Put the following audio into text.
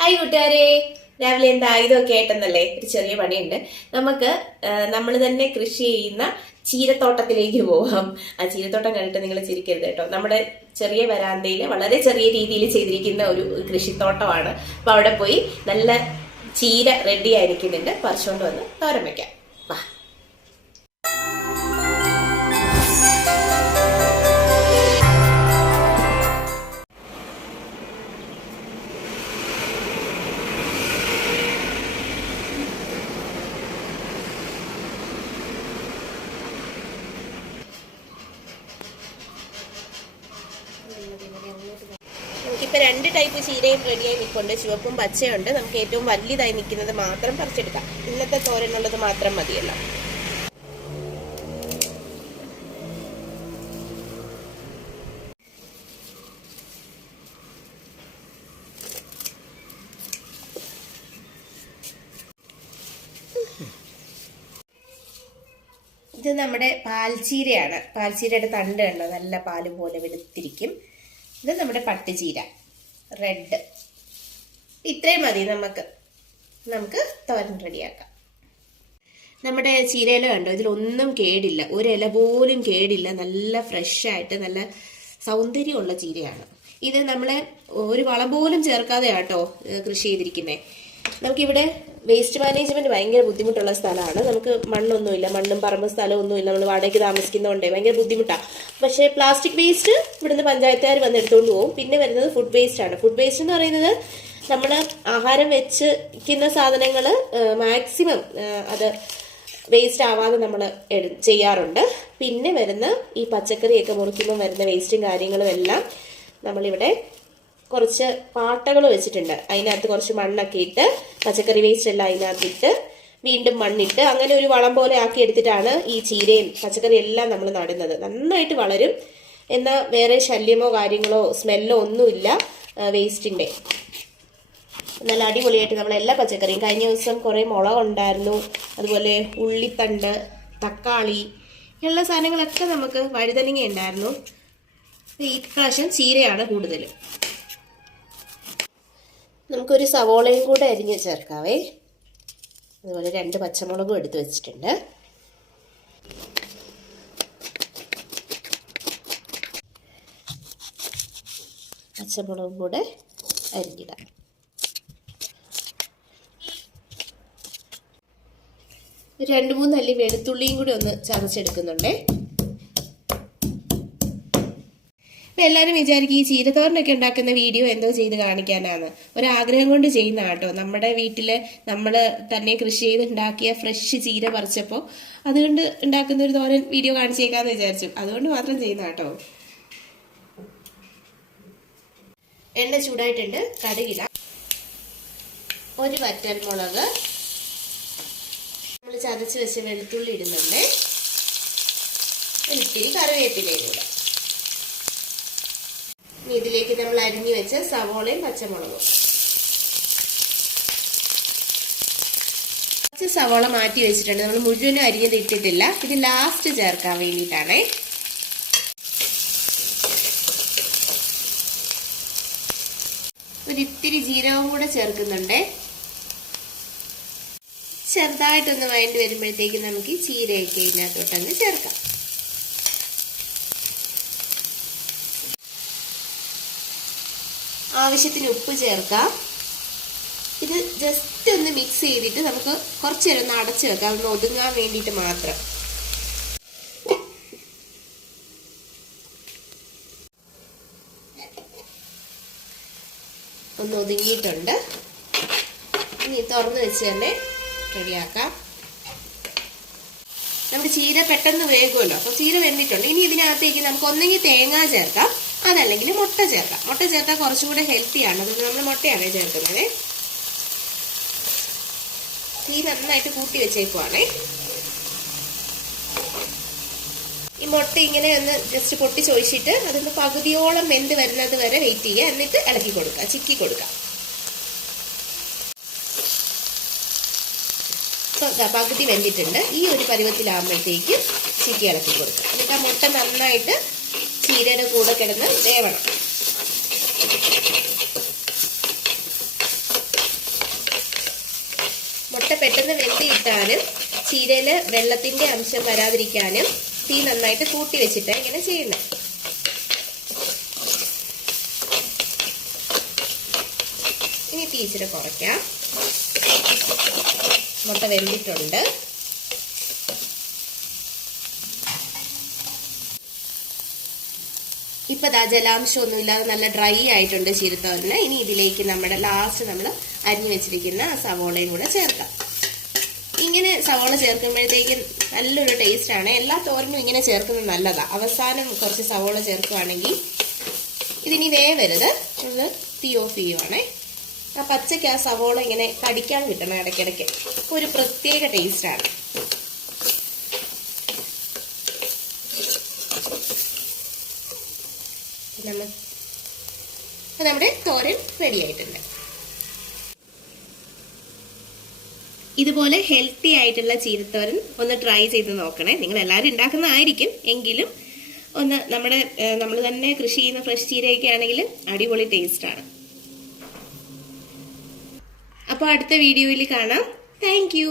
Hi കൂട്ടുകാരെ, രാവിലെ എന്താ ഇതൊക്കെ ആയിട്ടെന്നല്ലേ ഒരു ചെറിയ പണിയുണ്ട്. നമുക്ക് നമ്മൾ തന്നെ കൃഷി ചെയ്യുന്ന ചീരത്തോട്ടത്തിലേക്ക് പോവാം. ആ ചീരത്തോട്ടം കണ്ടിട്ട് നിങ്ങൾ ചിരിക്കരുത് കേട്ടോ. നമ്മുടെ ചെറിയ വരാന്തയിൽ വളരെ ചെറിയ രീതിയിൽ ചെയ്തിരിക്കുന്ന ഒരു കൃഷിത്തോട്ടമാണ്. അപ്പൊ അവിടെ പോയി നല്ല ചീര റെഡി ആയിരിക്കുന്നുണ്ട്, പറിച്ചുകൊണ്ട് വന്ന് തോരൻ വെക്കാം. വാ. നമുക്കിപ്പോൾ 2 ടൈപ്പ് ചീരയും റെഡിയായി നിൽക്കുന്നുണ്ട്. ചുവപ്പും പച്ചയുണ്ട്. നമുക്ക് ഏറ്റവും വലിയതായി നിൽക്കുന്നത് മാത്രം പറിച്ചെടുക്കാം. ഇന്നത്തെ തോരനുള്ളത് മാത്രം മതിയല്ലോ. ഇത് നമ്മുടെ പാൽച്ചീരയാണ്. പാൽച്ചീരയുടെ തണ്ട് കണ്ടോ, നല്ല പാല് പോലെ വെളുത്തിരിക്കും. ഇത് നമ്മുടെ പട്ടുചീര റെഡ്. ഇത്രയും മതി. നമുക്ക് തോരൻ റെഡിയാക്കാം. നമ്മുടെ ചീരയില കണ്ടോ, ഇതിലൊന്നും കേടില്ല, ഒരു ഇല പോലും കേടില്ല. നല്ല ഫ്രഷായിട്ട് നല്ല സൗന്ദര്യമുള്ള ചീരയാണ് ഇത്. നമ്മളെ ഒരു വളം പോലും ചേർക്കാതെ ആട്ടോ കൃഷി ചെയ്തിരിക്കുന്നത്. നമുക്കിവിടെ വേസ്റ്റ് മാനേജ്മെന്റ് ഭയങ്കര ബുദ്ധിമുട്ടുള്ള സ്ഥലമാണ്. നമുക്ക് മണ്ണൊന്നുമില്ല, മണ്ണും പറമ്പ് സ്ഥലമൊന്നുമില്ല. നമ്മൾ വാടകയ്ക്ക് താമസിക്കുന്നതുകൊണ്ടേ ഭയങ്കര ബുദ്ധിമുട്ടാണ്. പക്ഷേ പ്ലാസ്റ്റിക് വേസ്റ്റ് ഇവിടുന്ന് പഞ്ചായത്തുകാർ വന്ന് എടുത്തുകൊണ്ട് പോകും. പിന്നെ വരുന്നത് ഫുഡ് വേസ്റ്റ് ആണ്. ഫുഡ് വേസ്റ്റ് എന്ന് പറയുന്നത് നമ്മൾ ആഹാരം വെച്ചിരിക്കുന്ന സാധനങ്ങൾ മാക്സിമം അത് വേസ്റ്റ് ആവാതെ നമ്മൾ ചെയ്യാറുണ്ട്. പിന്നെ വരുന്ന ഈ പച്ചക്കറിയൊക്കെ മുറിക്കുമ്പോൾ വരുന്ന വേസ്റ്റും കാര്യങ്ങളും എല്ലാം നമ്മളിവിടെ കുറച്ച് പാട്ടകൾ വെച്ചിട്ടുണ്ട്. അതിനകത്ത് കുറച്ച് മണ്ണൊക്കെ ഇട്ട്, പച്ചക്കറി വേസ്റ്റ് എല്ലാം അതിനകത്തിട്ട് വീണ്ടും മണ്ണിട്ട് അങ്ങനെ ഒരു വളം പോലെ ആക്കി എടുത്തിട്ടാണ് ഈ ചീരയും പച്ചക്കറി എല്ലാം നമ്മൾ നടുന്നത്. നന്നായിട്ട് വളരും. എന്നാൽ വേറെ ശല്യമോ കാര്യങ്ങളോ സ്മെല്ലോ ഒന്നുമില്ല വേസ്റ്റിന്റെ. നല്ല അടിപൊളിയായിട്ട് നമ്മൾ എല്ലാ പച്ചക്കറിയും, കഴിഞ്ഞ ദിവസം കുറേ മുളക് ഉണ്ടായിരുന്നു, അതുപോലെ ഉള്ളിത്തണ്ട്, തക്കാളി, എല്ലാ സാധനങ്ങളൊക്കെ നമുക്ക്, വഴുതനങ്ങ ഉണ്ടായിരുന്നു. ഈ പ്രാവശ്യം ചീരയാണ് കൂടുതലും. നമുക്കൊരു സവോളയും കൂടെ അരിഞ്ഞ് ചേർക്കാവേ. അതുപോലെ 2 പച്ചമുളകും എടുത്ത് വെച്ചിട്ടുണ്ട്. പച്ചമുളകും കൂടെ അരിഞ്ഞിടാം. ഒരു 2-3 അല്ലി വെളുത്തുള്ളിയും കൂടി ഒന്ന് ചതച്ചെടുക്കുന്നുണ്ടേ. എല്ലാവരും വിചാരിക്കും ഈ ചീരത്തോരനൊക്കെ ഉണ്ടാക്കുന്ന വീഡിയോ എന്തോ ചെയ്ത് കാണിക്കാനാണ്. ഒരാഗ്രഹം കൊണ്ട് ചെയ്യുന്ന കേട്ടോ. നമ്മുടെ വീട്ടില് നമ്മൾ തന്നെ കൃഷി ചെയ്ത് ഉണ്ടാക്കിയ ഫ്രഷ് ചീര പറിച്ചപ്പോൾ അതുകൊണ്ട് ഉണ്ടാക്കുന്ന ഒരു തോരൻ വീഡിയോ കാണിച്ചേക്കാന്ന് വിചാരിച്ചു. അതുകൊണ്ട് മാത്രം ചെയ്യുന്ന കേട്ടോ. എണ്ണ ചൂടായിട്ടുണ്ട്. കടുകിടാം. 1 വറ്റൽമുളക്, നമ്മൾ ചതച്ച് വെച്ച വെളുത്തുള്ളി ഇടുന്നുണ്ട്. ഇത്തിരി കറിവേപ്പിലയും കൂടെ. ഇതിലേക്ക് നമ്മൾ അരിഞ്ഞു വെച്ച സവോളയും പച്ചമുളകും. കുറച്ച് സവോള മാറ്റി വെച്ചിട്ടുണ്ട്. നമ്മൾ മുഴുവനും അരിഞ്ഞത് ഇട്ടിട്ടില്ല. ഇത് ലാസ്റ്റ് ചേർക്കാൻ വേണ്ടിയിട്ടാണ്. ഒരിത്തിരി ജീരകവും കൂടെ ചേർക്കുന്നുണ്ട്. ചെറുതായിട്ടൊന്ന് വഴണ്ടി വരുമ്പോഴത്തേക്ക് നമുക്ക് ഈ ചീരയൊക്കെ ഇതിനകത്തോട്ടങ്ങ് ചേർക്കാം. ആവശ്യത്തിന് ഉപ്പ് ചേർക്കാം. ഇത് ജസ്റ്റ് ഒന്ന് മിക്സ് ചെയ്തിട്ട് നമുക്ക് കുറച്ച് നേരം ഒന്ന് അടച്ചു വെക്കാം, ഒന്ന് ഒതുങ്ങാൻ വേണ്ടിയിട്ട് മാത്രം. ഒന്ന് ഒതുങ്ങിയിട്ടുണ്ട്. ഇനി തുറന്ന് വെച്ച് തന്നെ റെഡിയാക്കാം. നമ്മുടെ ചീര പെട്ടെന്ന് വേകുമല്ലോ, അപ്പോൾ ചീര വെന്തിട്ടുണ്ട്. ഇനി ഇതിനകത്തേക്ക് നമുക്ക് ഒന്നെങ്കിൽ തേങ്ങ ചേർക്കാം, അതല്ലെങ്കിൽ മുട്ട ചേർക്കാം. മുട്ട ചേർത്താൽ കുറച്ചും കൂടെ ഹെൽത്തിയാണ്. അതുകൊണ്ട് നമ്മൾ മുട്ടയാണ് ചേർക്കുന്നത്. തീ നന്നായിട്ട് കൂട്ടി വെച്ചേക്കുവാണേ. ഈ മുട്ട ഇങ്ങനെ ഒന്ന് ജസ്റ്റ് പൊട്ടി ചോദിച്ചിട്ട് അതൊന്ന് പകുതിയോളം വെന്ത് വരുന്നത് വരെ വെയിറ്റ് ചെയ്യുക. എന്നിട്ട് ഇളക്കി കൊടുക്കുക, ചിക്കി കൊടുക്കുക. പകുതി വെന്തിട്ടുണ്ട്. ഈ ഒരു പരുവത്തിലാകുമ്പോഴത്തേക്ക് ചിക്കി ഇളക്കി കൊടുക്കുക. എന്നിട്ട് ആ മുട്ട നന്നായിട്ട് ചീരയുടെ കൂടെ കിടന്ന് വേവണം. പെട്ടെന്ന് വെന്ത് കിട്ടാനും ചീരയില് വെള്ളത്തിന്റെ അംശം വരാതിരിക്കാനും തീ നന്നായിട്ട് കൂട്ടി വെച്ചിട്ട് ഇങ്ങനെ ചെയ്യുന്നത്. ഇനി തീ ഇച്ചിരി കുറയ്ക്കാം. മുട്ട വെന്തിട്ടുണ്ട്. ഇപ്പൊ ജലാംശം ഒന്നുമില്ലാതെ നല്ല ഡ്രൈ ആയിട്ടുണ്ട് ചീരത്തോരന്. ഇനി ഇതിലേക്ക് നമ്മുടെ ലാസ്റ്റ് നമ്മൾ അരിഞ്ഞു വെച്ചിരിക്കുന്ന സവോളയും കൂടെ ചേർക്കാം. ഇങ്ങനെ സവോള ചേർക്കുമ്പോഴത്തേക്ക് നല്ലൊരു ടേസ്റ്റ് ആണ്. എല്ലാ തോരനും ഇങ്ങനെ ചേർക്കുന്നത് നല്ലതാ. അവസാനം കുറച്ച് സവോള ചേർക്കുകയാണെങ്കിൽ ഇതിനി വേവരുത്. ഒന്ന് തീ ഓഫ് ചെയ്യുവാണേ. ആ പച്ചയ്ക്ക് ആ സവോള ഇങ്ങനെ കടിക്കാൻ കിട്ടണം ഇടയ്ക്കിടയ്ക്ക്. ഒരു പ്രത്യേക ടേസ്റ്റാണ്. നമ്മുടെ തോരൻ റെഡി ആയിട്ടുണ്ട്. ഇതുപോലെ ഹെൽത്തി ആയിട്ടുള്ള ചീരത്തോരൻ ഒന്ന് ട്രൈ ചെയ്ത് നോക്കണേ. നിങ്ങൾ എല്ലാവരും ഉണ്ടാക്കുന്നതായിരിക്കും, എങ്കിലും ഒന്ന് നമ്മൾ തന്നെ കൃഷി ചെയ്യുന്ന ഫ്രഷ് ചീരയൊക്കെ ആണെങ്കിൽ അടിപൊളി ടേസ്റ്റാണ്. അപ്പോൾ അടുത്ത വീഡിയോയിൽ കാണാം. Thank you.